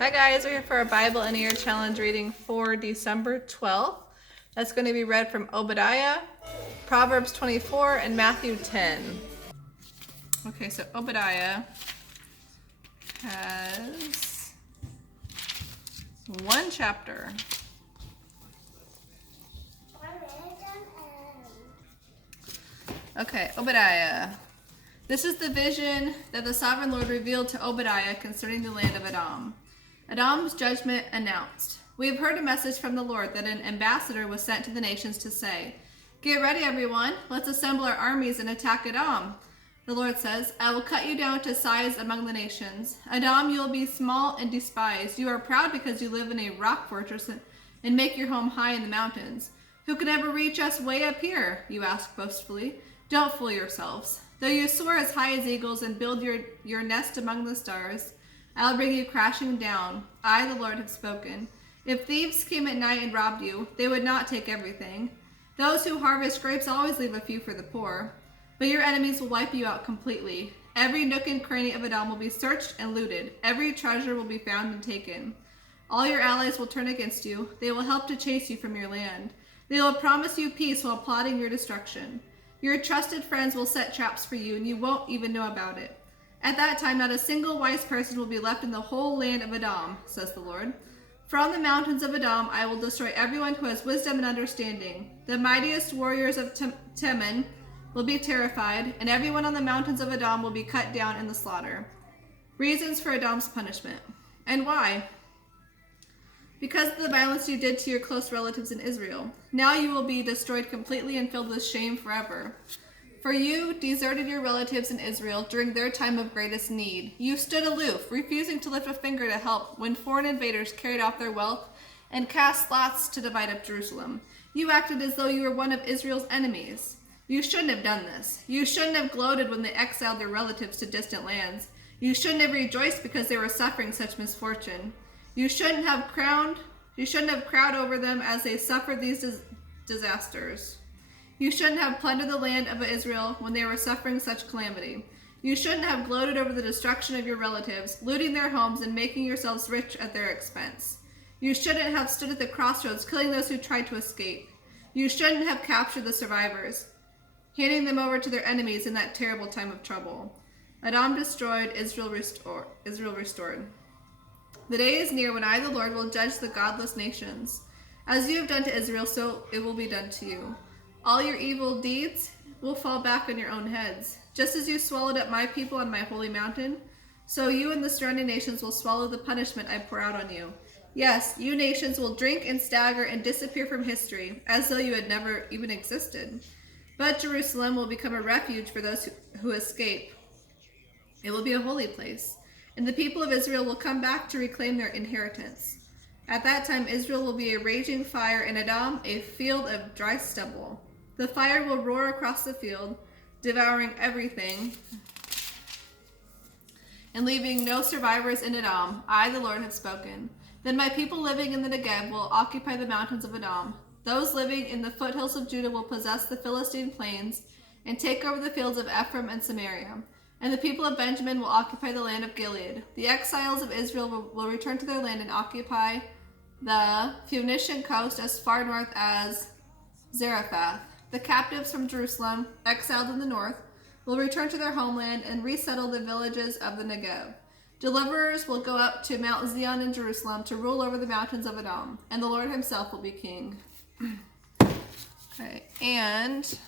Hi guys, we're here for a Bible in a Year Challenge reading for December 12th. That's going to be read from Obadiah, Proverbs 24, and Matthew 10. Okay, so Obadiah has one chapter. Okay, Obadiah. This is the vision that the sovereign Lord revealed to Obadiah concerning the land of Edom. Edom's judgment announced. We have heard a message from the Lord that an ambassador was sent to the nations to say, "Get ready, everyone. Let's assemble our armies and attack Edom." The Lord says, "I will cut you down to size among the nations. Edom, you will be small and despised. You are proud because you live in a rock fortress and make your home high in the mountains. Who can ever reach us way up here?" you ask boastfully. Don't fool yourselves. Though you soar as high as eagles and build your nest among the stars, I'll bring you crashing down. I, the Lord, have spoken. If thieves came at night and robbed you, they would not take everything. Those who harvest grapes always leave a few for the poor. But your enemies will wipe you out completely. Every nook and cranny of Edom will be searched and looted. Every treasure will be found and taken. All your allies will turn against you. They will help to chase you from your land. They will promise you peace while plotting your destruction. Your trusted friends will set traps for you, and you won't even know about it. At that time, not a single wise person will be left in the whole land of Edom, says the Lord. From the mountains of Edom, I will destroy everyone who has wisdom and understanding. The mightiest warriors of Teman will be terrified, and everyone on the mountains of Edom will be cut down in the slaughter. Reasons for Edom's punishment. And why? Because of the violence you did to your close relatives in Israel. Now you will be destroyed completely and filled with shame forever. For you deserted your relatives in Israel during their time of greatest need. You stood aloof, refusing to lift a finger to help when foreign invaders carried off their wealth and cast lots to divide up Jerusalem. You acted as though you were one of Israel's enemies. You shouldn't have done this. You shouldn't have gloated when they exiled their relatives to distant lands. You shouldn't have rejoiced because they were suffering such misfortune. You shouldn't have crowed over them as they suffered these disasters. You shouldn't have plundered the land of Israel when they were suffering such calamity. You shouldn't have gloated over the destruction of your relatives, looting their homes and making yourselves rich at their expense. You shouldn't have stood at the crossroads, killing those who tried to escape. You shouldn't have captured the survivors, handing them over to their enemies in that terrible time of trouble. Edom destroyed, Israel restored. The day is near when I, the Lord, will judge the godless nations. As you have done to Israel, so it will be done to you. All your evil deeds will fall back on your own heads. Just as you swallowed up my people on my holy mountain, so you and the surrounding nations will swallow the punishment I pour out on you. Yes, you nations will drink and stagger and disappear from history, as though you had never even existed. But Jerusalem will become a refuge for those who escape. It will be a holy place, and the people of Israel will come back to reclaim their inheritance. At that time, Israel will be a raging fire, and Edom a field of dry stubble. The fire will roar across the field, devouring everything, and leaving no survivors in Edom. I, the Lord, have spoken. Then my people living in the Negev will occupy the mountains of Edom. Those living in the foothills of Judah will possess the Philistine plains and take over the fields of Ephraim and Samaria. And the people of Benjamin will occupy the land of Gilead. The exiles of Israel will return to their land and occupy the Phoenician coast as far north as Zarephath. The captives from Jerusalem, exiled in the north, will return to their homeland and resettle the villages of the Negev. Deliverers will go up to Mount Zion in Jerusalem to rule over the mountains of Edom, and the Lord himself will be king. Okay, and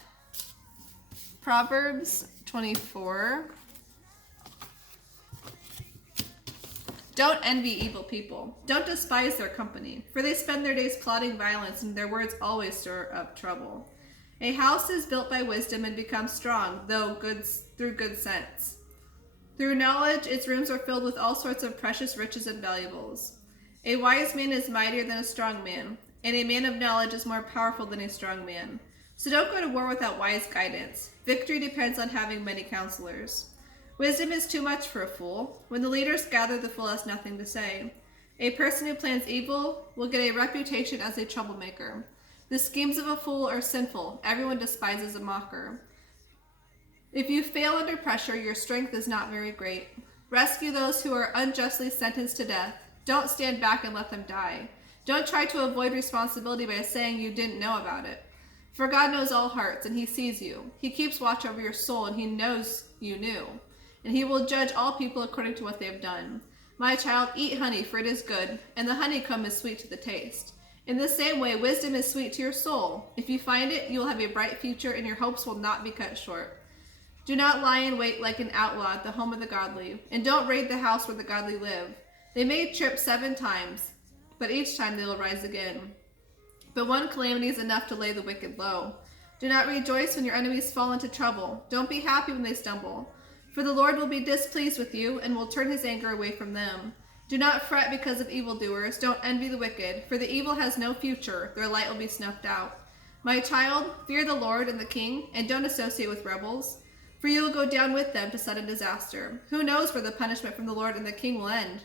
Proverbs 24. Don't envy evil people. Don't despise their company, for they spend their days plotting violence, and their words always stir up trouble. A house is built by wisdom and becomes strong, through good sense. Through knowledge, its rooms are filled with all sorts of precious riches and valuables. A wise man is mightier than a strong man, and a man of knowledge is more powerful than a strong man. So don't go to war without wise guidance. Victory depends on having many counselors. Wisdom is too much for a fool. When the leaders gather, the fool has nothing to say. A person who plans evil will get a reputation as a troublemaker. The schemes of a fool are sinful. Everyone despises a mocker. If you fail under pressure, your strength is not very great. Rescue those who are unjustly sentenced to death. Don't stand back and let them die. Don't try to avoid responsibility by saying you didn't know about it. For God knows all hearts, and he sees you. He keeps watch over your soul, and he knows you knew. And he will judge all people according to what they have done. My child, eat honey, for it is good, and the honeycomb is sweet to the taste. In the same way, wisdom is sweet to your soul. If you find it, you will have a bright future, and your hopes will not be cut short. Do not lie in wait like an outlaw at the home of the godly, and don't raid the house where the godly live. They may trip 7 times, but each time they will rise again. But one calamity is enough to lay the wicked low. Do not rejoice when your enemies fall into trouble. Don't be happy when they stumble. For the Lord will be displeased with you and will turn his anger away from them. Do not fret because of evildoers. Don't envy the wicked, for the evil has no future. Their light will be snuffed out. My child, fear the Lord and the king, and don't associate with rebels, for you will go down with them to sudden disaster. Who knows where the punishment from the Lord and the king will end?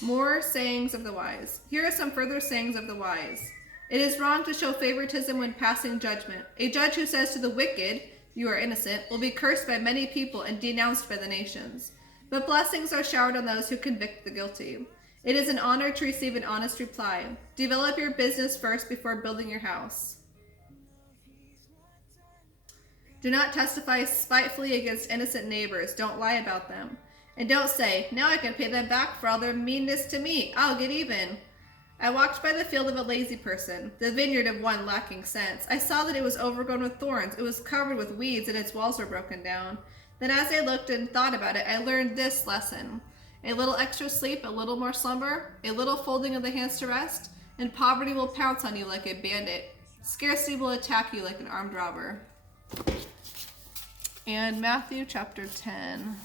More sayings of the wise. Here are some further sayings of the wise. It is wrong to show favoritism when passing judgment. A judge who says to the wicked, "You are innocent," will be cursed by many people and denounced by the nations. But blessings are showered on those who convict the guilty. It is an honor to receive an honest reply. Develop your business first before building your house. Do not testify spitefully against innocent neighbors. Don't lie about them. And don't say, "Now I can pay them back for all their meanness to me. I'll get even." I walked by the field of a lazy person, the vineyard of one lacking sense. I saw that it was overgrown with thorns. It was covered with weeds, and its walls were broken down. Then as I looked and thought about it, I learned this lesson. A little extra sleep, a little more slumber, a little folding of the hands to rest, and poverty will pounce on you like a bandit. Scarcity will attack you like an armed robber. And Matthew chapter 10.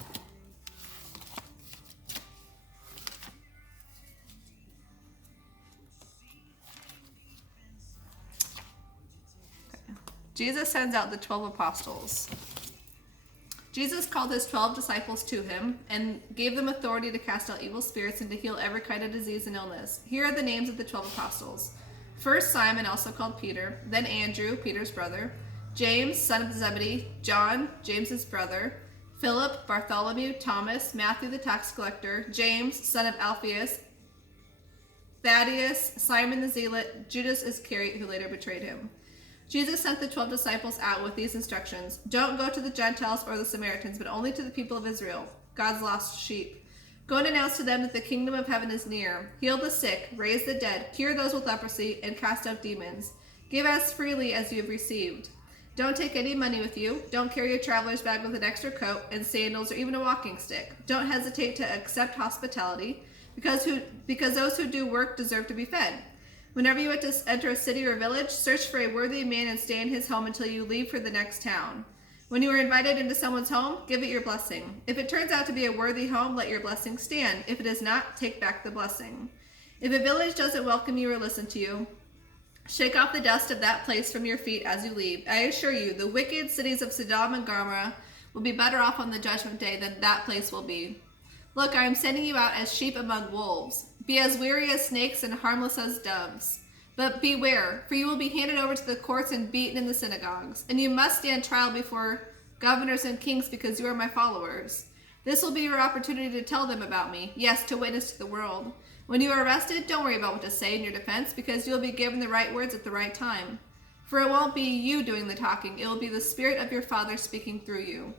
Jesus sends out the 12 apostles. Jesus called his 12 disciples to him and gave them authority to cast out evil spirits and to heal every kind of disease and illness. Here are the names of the 12 apostles. First Simon, also called Peter, then Andrew, Peter's brother, James, son of Zebedee, John, James's brother, Philip, Bartholomew, Thomas, Matthew the tax collector, James, son of Alphaeus, Thaddeus, Simon the Zealot, Judas Iscariot, who later betrayed him. Jesus sent the 12 disciples out with these instructions. Don't go to the Gentiles or the Samaritans, but only to the people of Israel, God's lost sheep. Go and announce to them that the kingdom of heaven is near. Heal the sick, raise the dead, cure those with leprosy, and cast out demons. Give as freely as you have received. Don't take any money with you. Don't carry a traveler's bag with an extra coat and sandals or even a walking stick. Don't hesitate to accept hospitality, because those who do work deserve to be fed. Whenever you enter a city or village, search for a worthy man and stay in his home until you leave for the next town. When you are invited into someone's home, give it your blessing. If it turns out to be a worthy home, let your blessing stand. If it is not, take back the blessing. If a village doesn't welcome you or listen to you, shake off the dust of that place from your feet as you leave. I assure you, the wicked cities of Sodom and Gomorrah will be better off on the judgment day than that place will be. Look, I am sending you out as sheep among wolves. Be as weary as snakes and harmless as doves. But beware, for you will be handed over to the courts and beaten in the synagogues, and you must stand trial before governors and kings because you are my followers. This will be your opportunity to tell them about me, yes, to witness to the world. When you are arrested, don't worry about what to say in your defense, because you will be given the right words at the right time. For it won't be you doing the talking, it will be the Spirit of your Father speaking through you.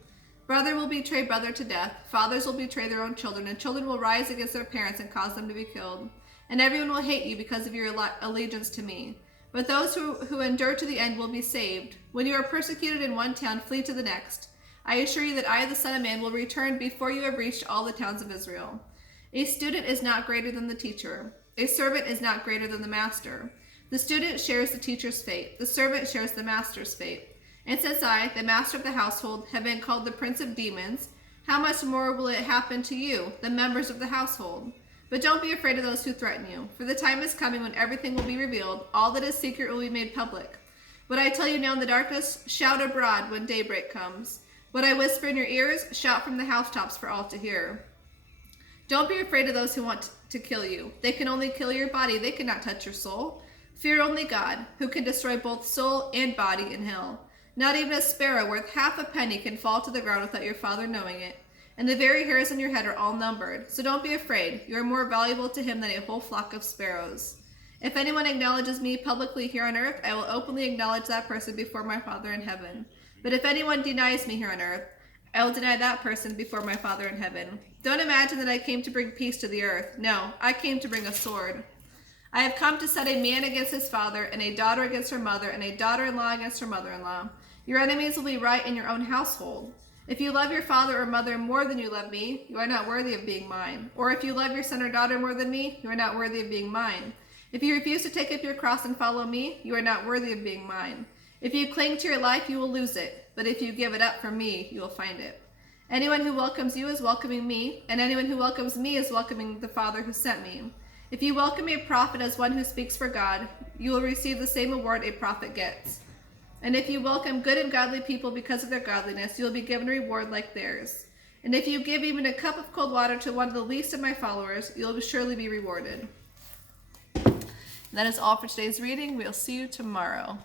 Brother will betray brother to death, fathers will betray their own children, and children will rise against their parents and cause them to be killed. And everyone will hate you because of your allegiance to me. But those who endure to the end will be saved. When you are persecuted in one town, flee to the next. I assure you that I, the Son of Man, will return before you have reached all the towns of Israel. A student is not greater than the teacher. A servant is not greater than the master. The student shares the teacher's fate. The servant shares the master's fate. And since I, the master of the household, have been called the prince of demons, how much more will it happen to you, the members of the household? But don't be afraid of those who threaten you, for the time is coming when everything will be revealed, all that is secret will be made public. What I tell you now in the darkness, shout abroad when daybreak comes. What I whisper in your ears, shout from the housetops for all to hear. Don't be afraid of those who want to kill you. They can only kill your body, they cannot touch your soul. Fear only God, who can destroy both soul and body in hell. Not even a sparrow worth half a penny can fall to the ground without your Father knowing it. and the very hairs on your head are all numbered. So don't be afraid. You are more valuable to him than a whole flock of sparrows. If anyone acknowledges me publicly here on earth, I will openly acknowledge that person before my Father in heaven. But if anyone denies me here on earth, I will deny that person before my Father in heaven. Don't imagine that I came to bring peace to the earth. No, I came to bring a sword. I have come to set a man against his father, and a daughter against her mother, and a daughter-in-law against her mother-in-law. Your enemies will be right in your own household. If you love your father or mother more than you love me, you are not worthy of being mine. Or if you love your son or daughter more than me, you are not worthy of being mine. If you refuse to take up your cross and follow me, you are not worthy of being mine. If you cling to your life, you will lose it. But if you give it up for me, you will find it. Anyone who welcomes you is welcoming me, and anyone who welcomes me is welcoming the Father who sent me. If you welcome a prophet as one who speaks for God, you will receive the same award a prophet gets. And if you welcome good and godly people because of their godliness, you will be given a reward like theirs. And if you give even a cup of cold water to one of the least of my followers, you will surely be rewarded. That is all for today's reading. We'll see you tomorrow.